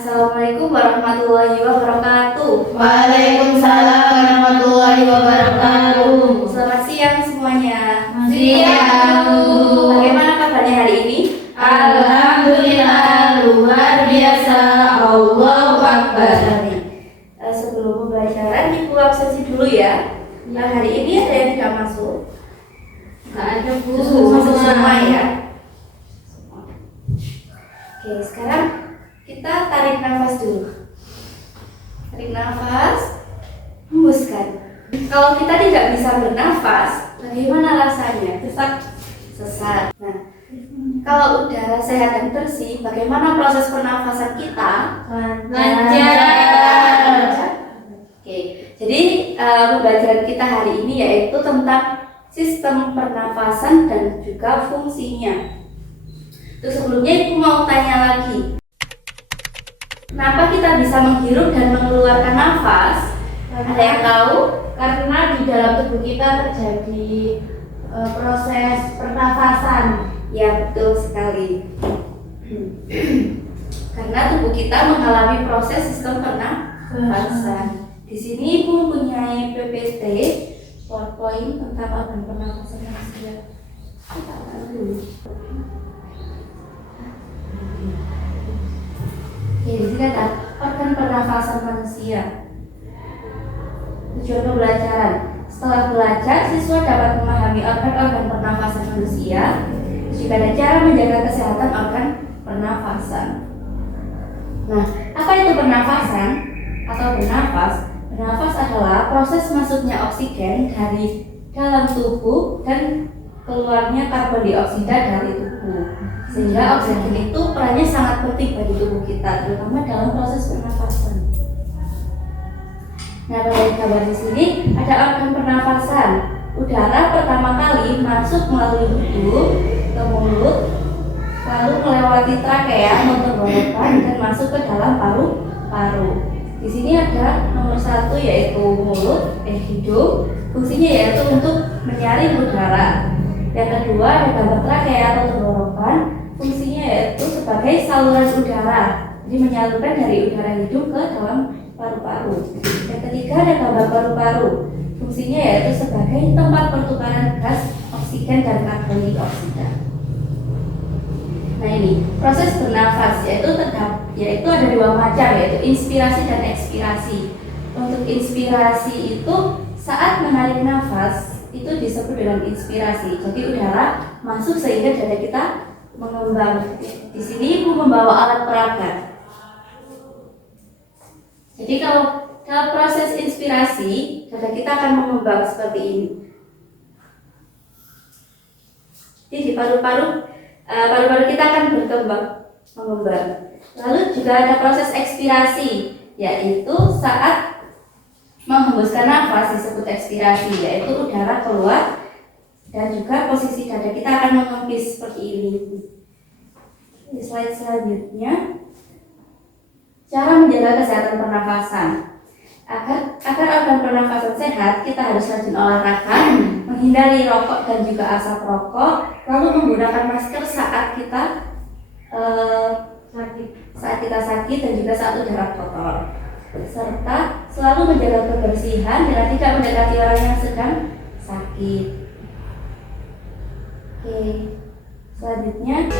Assalamualaikum warahmatullahi wabarakatuh. Waalaikumsalam warahmatullahi wabarakatuh. Selamat siang semuanya. Siang. Bagaimana kabarnya hari ini? Alhamdulillah, luar biasa. Allahu Akbar. Sebelum pembelajaran ibu absensi dulu ya. Hari ini ada yang tidak masuk. Nggak ada Bu. Masuk semua ya. Oke, sekarang kita tarik nafas dulu. Tarik nafas, hembuskan. Kalau kita tidak bisa bernafas, bagaimana rasanya? Sesak. Nah, kalau udara sehat dan bersih, bagaimana proses pernafasan kita? Lancar. Oke, jadi pembelajaran kita hari ini yaitu tentang sistem pernafasan dan juga fungsinya. Terus sebelumnya ibu mau tanya lagi. Kenapa kita bisa menghirup dan mengeluarkan nafas? Ada yang tahu? Karena di dalam tubuh kita terjadi proses pernafasan. Ya, betul sekali. Karena tubuh kita mengalami proses sistem pernafasan. Di sini ibu mempunyai PPT PowerPoint tentang organ pernafasan manusia. Kita lihat dulu. Oke, di sini ada organ pernafasan manusia. Tujuan pembelajaran. Setelah belajar, siswa dapat memahami organ-organ pernafasan manusia, juga ada cara menjaga kesehatan organ pernafasan. Nah, apa itu pernafasan atau bernafas? Bernafas adalah proses masuknya oksigen dari dalam tubuh dan keluarnya karbon dioksida dari tubuh. Sehingga oksigen itu perannya sangat penting bagi tubuh kita, terutama dalam proses pernafasan. Nah, pada gambar di sini ada organ pernafasan. Udara pertama kali masuk melalui hidung ke mulut, lalu melewati trakea atau tenggorokan dan masuk ke dalam paru-paru. Di sini ada nomor 1 yaitu hidung. Fungsinya yaitu untuk menyaring udara. Yang kedua ada gambar trakea atau tenggorokan. Fungsinya yaitu sebagai saluran udara, jadi menyalurkan dari udara hidung ke dalam paru-paru. Yang ketiga ada gambar paru-paru. Fungsinya yaitu sebagai tempat pertukaran gas oksigen dan karbon dioksida. Nah, ini proses bernafas yaitu ada dua macam, yaitu inspirasi dan ekspirasi. Untuk inspirasi itu saat menarik nafas itu disebut dengan inspirasi. Jadi udara masuk sehingga dada kita mengembang. Di sini ibu membawa alat peraga. Jadi kalau dalam proses inspirasi, dada kita akan mengembang seperti ini. Jadi di paru-paru kita akan mengembang. Lalu juga ada proses ekspirasi, yaitu saat menghembuskan nafas disebut ekspirasi, yaitu udara keluar dan juga posisi dada kita akan mengempis seperti ini. Di slide selanjutnya, cara menjaga kesehatan pernafasan. Agar organ pernafasan sehat, kita harus rajin olahraga, menghindari rokok dan juga asap rokok, lalu menggunakan masker saat kita sakit dan juga saat udara kotor, serta selalu menjaga kebersihan dan tidak mendekati orang yang sedang sakit. Oke, selanjutnya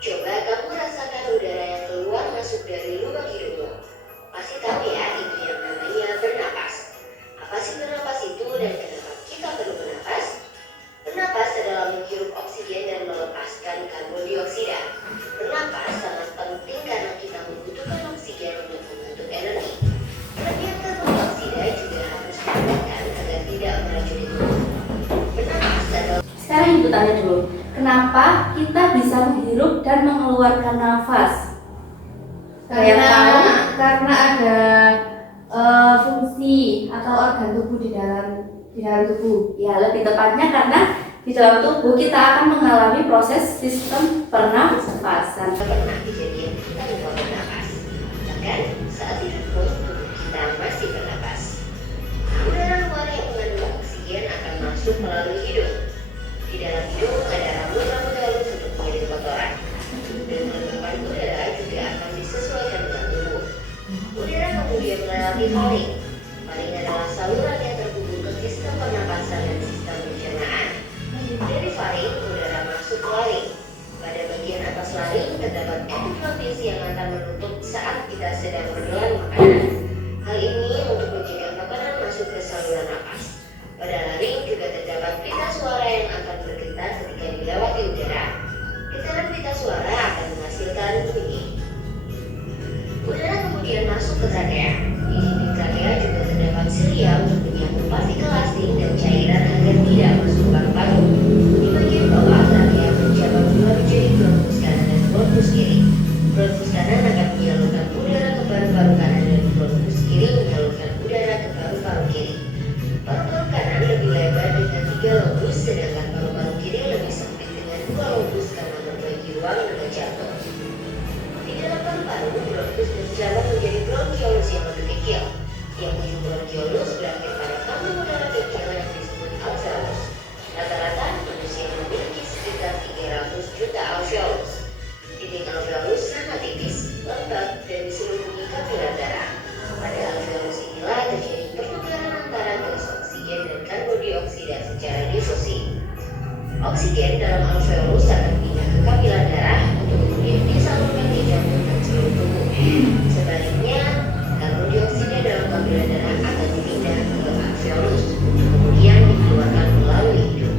coba kamu rasakan udara yang keluar masuk dari lubang hidungmu. Pasti tahu ya, itu yang namanya bernapas. Apa sih bernapas itu dan kenapa kita perlu bernapas? Bernapas adalah menghirup oksigen dan melepaskan karbon dioksida. Bernapas sangat penting karena kita membutuhkan oksigen untuk membentuk energi. Kelebihan karbon dioksida juga harus diperhatikan agar tidak meracuni tubuh. Bernapas adalah... Sekarang ibu tanya dulu, kenapa kita bisa menghirup dan mengeluarkan nafas? Karena ada fungsi atau organ tubuh di dalam tubuh. Ya, lebih tepatnya karena di dalam tubuh kita akan mengalami proses sistem pernafasan. pernah kejadian kita lupa bernapas. Bahkan saat hidup pun tubuh kita masih bernapas. Udara luar yang mengandung oksigen akan masuk melalui hidung. Di dalam faring. Faring adalah saluran yang terhubung ke sistem pernapasan dan sistem pencernaan. Dari faring, udara masuk ke laring. Pada bagian atas laring terdapat epiflotis yang akan menutup saat kita sedang menelan makanan. Hal ini untuk mencegah makanan masuk ke saluran napas. Pada laring juga terdapat pita suara yang akan bergetar ketika dilewati udara. Getaran pita suara akan menghasilkan bunyi. Udara kemudian masuk ke trakea. Di dinding trakea juga terdapat silia untuk menyambung partikel asing dan cairan agar tidak masuk ke paru-paru. Di bagian bawah, trakea bercabang dua menjadi bronkus kanan dan bronkus kiri. Bronkus kanan akan menyalurkan udara ke paru-paru kanan dan bronkus kiri menyalurkan udara ke paru-paru kiri. Paru-paru kanan lebih lebar dengan 3 lobus, sedangkan paru-paru kiri lebih sempit dengan 2 lobus karena berbagi ruang dengan jantung. Di dalam paru-paru, bronkus bercabang menjadi bronkiolus yang lebih kecil. Yang ujung bronkiolus berakhir pada kantong udara kecil yang disebut alveolus. Rata-rata manusia memiliki sekitar 300 juta alveolus. Dinding alveolus sangat tipis, lembab, dan diselubungi kapiler darah. Pada alveolus inilah terjadi pertukaran antara gas oksigen dan karbon dioksida secara difusi. Oksigen dalam alveolus akan pindah ke kapiler darah untuk kemudian disalurkan ke jantung dan seluruh tubuh. Sebaliknya, karbon dioksida dalam kapiler darah akan dipindah ke alveolus untuk kemudian dikeluarkan melalui hidung.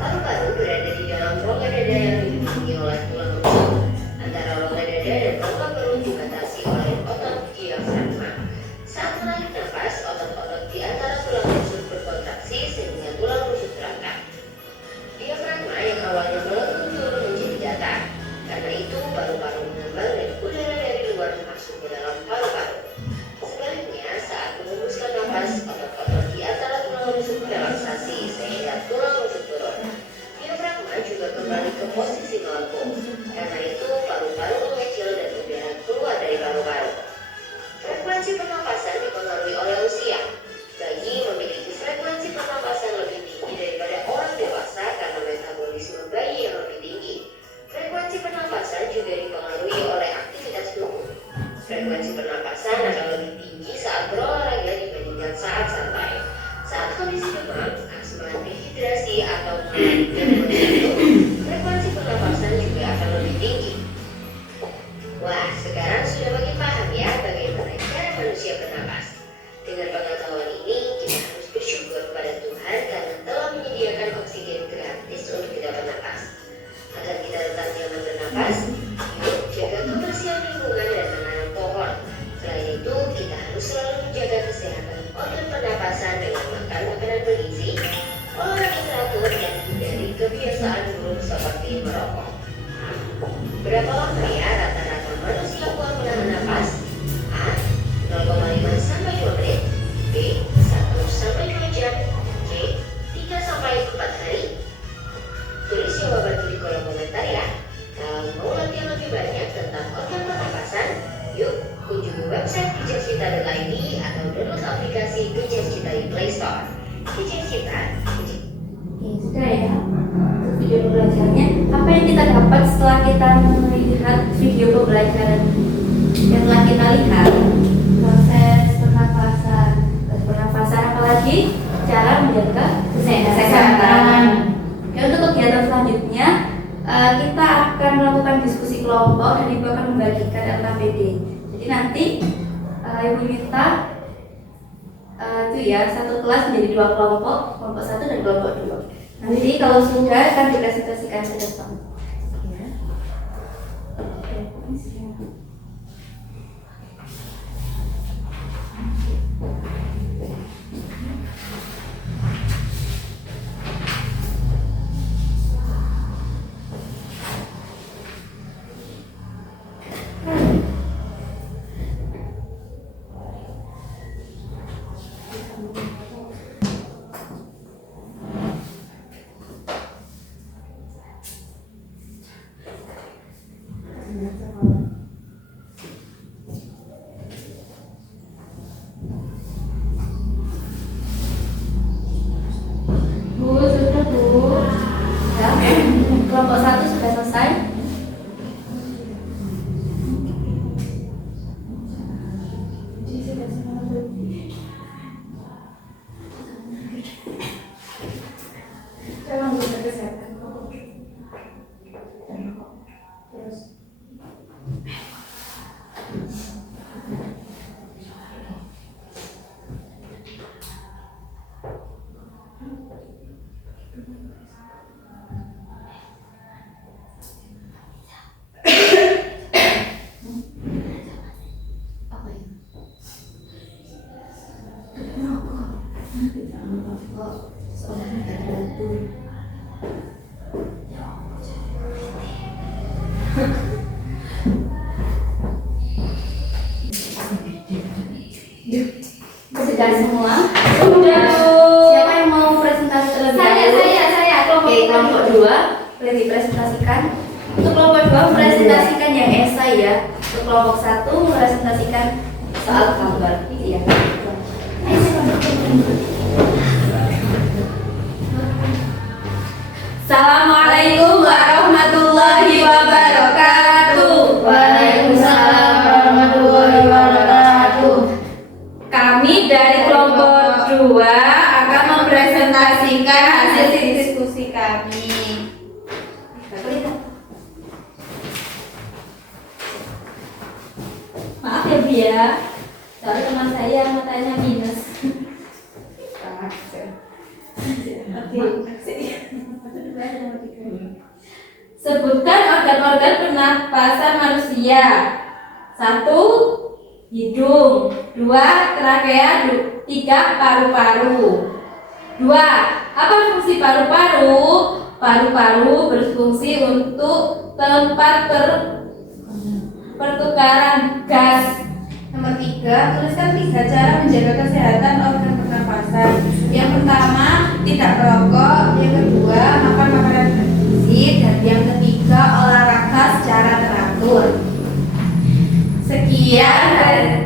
Paru-paru berada di dalam rongga dada yang dilindungi oleh tulang rusuk. Antara rongga dada dan rongga perut dibatasi oleh otot diafragma. Saat menarik nafas, otot-otot di antara tulang rusuk berkontraksi sehingga tulang rusuk terangkat. Diafragma yang awalnya melengkung turun menjadi datar. Karena itu, paru-paru mengembang dan udara dari luar masuk ke dalam paru-paru. Sebaliknya, saat mengembuskan nafas, otot-otot di antara tulang rusuk relaksasi sehingga tulang rusuk turun. Diafragma juga kembali ke posisi melengkung. Karena itu, paru-paru mengecil dan udara keluar dari paru-paru. Frekuensi pernapasan dipengaruhi oleh usia. Bayi memiliki frekuensi pernapasan lebih tinggi daripada orang dewasa karena metabolisme bayi yang lebih tinggi. Frekuensi pernapasan juga dipengaruhi oleh aktivitas tubuh. Frekuensi pernapasan akan lebih tinggi saat berolahraga dibandingkan saat santai. Saat kondisi demam, asma, dehidrasi, atau gangguan jantung, frekuensi pernapasan juga akan lebih tinggi. Wah, sekarang sudah makin paham ya bagaimana cara manusia bernapas. Dengan pengetahuan ini, kita harus bersyukur kepada Tuhan karena telah menyediakan oksigen gratis untuk kita bernapas. Agar kita tetap nyaman bernapas, yuk jaga kebersihan lingkungan dan menanam pohon. Selain itu, kita harus selalu menjaga kesehatan organ pernapasan dengan makan makanan bergizi, olahraga teratur, dan hindari kebiasaan buruk seperti merokok. Berapa lama ya rata-rata manusia kuat menahan napas? A. 0,5 sampai 2 menit. B. 1 sampai 2 jam. C. 3 sampai 4 hari. Tulis jawaban di kolom komentar ya. Kalau mau latihan lebih banyak tentang organ pernapasan, yuk kunjungi website pijarcita.id atau download aplikasi Pijar Cita di Play Store. Pijar Cita. Oke, sudah ya. Untuk video pembelajarannya, apa yang kita dapat setelah kita melihat video pembelajaran yang telah kita lihat? Proses pernapasan, apalagi cara menjaga kesehatan. Ya, untuk kegiatan selanjutnya kita akan melakukan diskusi kelompok dan ibu akan membagikan LKPD. Jadi nanti ibu minta itu ya, satu kelas menjadi 2 kelompok, kelompok 1 dan kelompok 2. Nanti kalau sudah akan dipresentasikan ke depan. Ya. Sudah semua? Sudah. Siapa yang mau presentasi terlebih dahulu? Saya. Oke, kelompok 2 boleh dipresentasikan. Untuk kelompok 2 presentasikan yang esai ya. Untuk kelompok 1 presentasikan soal gambar. Iya. Assalamualaikum warahmatullahi wabarakatuh. Waalaikumsalam warahmatullahi wabarakatuh. Kami dari kelompok 2 akan mempresentasikan hasil diskusi kami. Maaf ya Bu ya, soalnya teman saya matanya minus. Sebutkan organ-organ pernapasan manusia. 1. Hidung. 2. Trakea. 3. Paru-paru. 2. Apa fungsi paru-paru? Paru-paru berfungsi untuk tempat pertukaran gas. Nomor 3, tuliskan 3 cara menjaga kesehatan organ pernapasan. Yang pertama, tidak merokok. Yang kedua, makan makanan bergizi. Dan yang ketiga, olahraga secara teratur. Sekian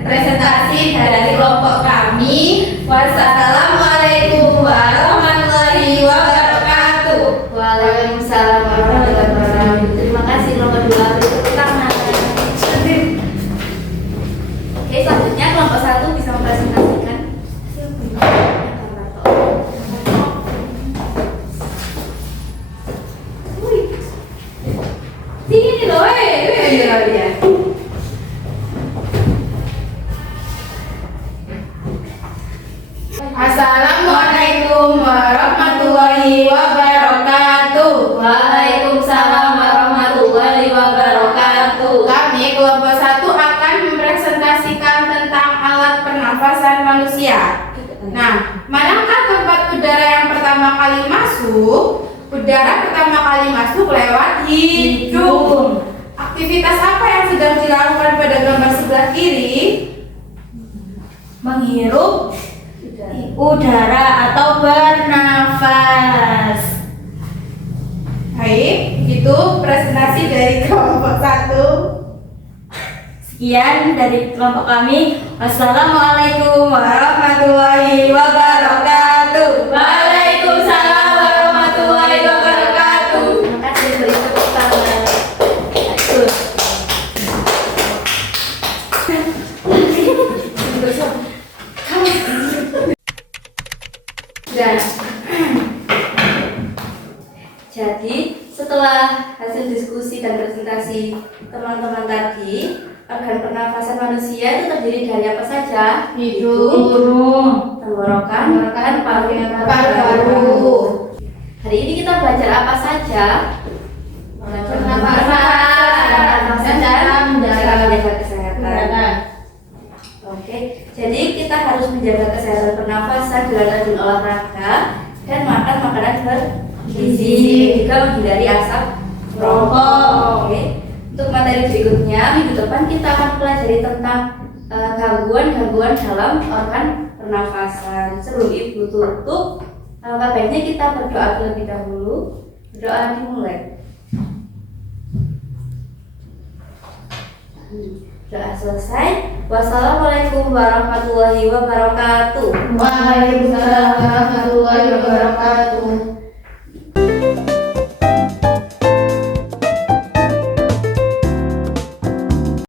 presentasi dari kelompok kami. Wassalamualaikum warahmatullahi wabarakatuh. Waalaikumsalam warahmatullahi wabarakatuh. Terima kasih kelompok 2. Tepuk tangan. Oke, selanjutnya kelompok 1 bisa mempresentasikan. Sini nih loh, ya. Assalamualaikum warahmatullahi wabarakatuh. Waalaikumsalam warahmatullahi wabarakatuh. Kami kelompok 1 akan mempresentasikan tentang alat pernafasan manusia. Nah, manakah tempat udara yang pertama kali masuk? Udara pertama kali masuk lewat hidung. Aktivitas apa yang sedang dilakukan pada gambar sebelah kiri? Menghirup udara atau bernafas. Baik, itu presentasi dari kelompok 1. Sekian dari kelompok kami. Wassalamualaikum Warahmatullahi wabarakatuh. Waalaikumsalam warahmatullahi wabarakatuh. Terima kasih, beri tepuk tangan. Jadi setelah hasil diskusi dan presentasi teman-teman tadi, organ pernafasan manusia itu terdiri dari apa saja? Hidung, tenggorokan, paru-paru. Hari ini kita belajar apa saja? Pernafasan dan menjaga kesehatan. Oke, jadi kita harus menjaga kesehatan pernafasan dengan rajin olahraga dan makan makanan bergizi, juga menghindari asap rokok. Oke. Untuk materi berikutnya, minggu depan kita akan pelajari tentang gangguan-gangguan dalam organ pernafasan. Sebelum Ibu tutup, baiknya kita berdoa terlebih dahulu. Berdoa dimulai. Doa selesai. Wassalamualaikum warahmatullahi wabarakatuh. Waalaikumsalam warahmatullahi wabarakatuh.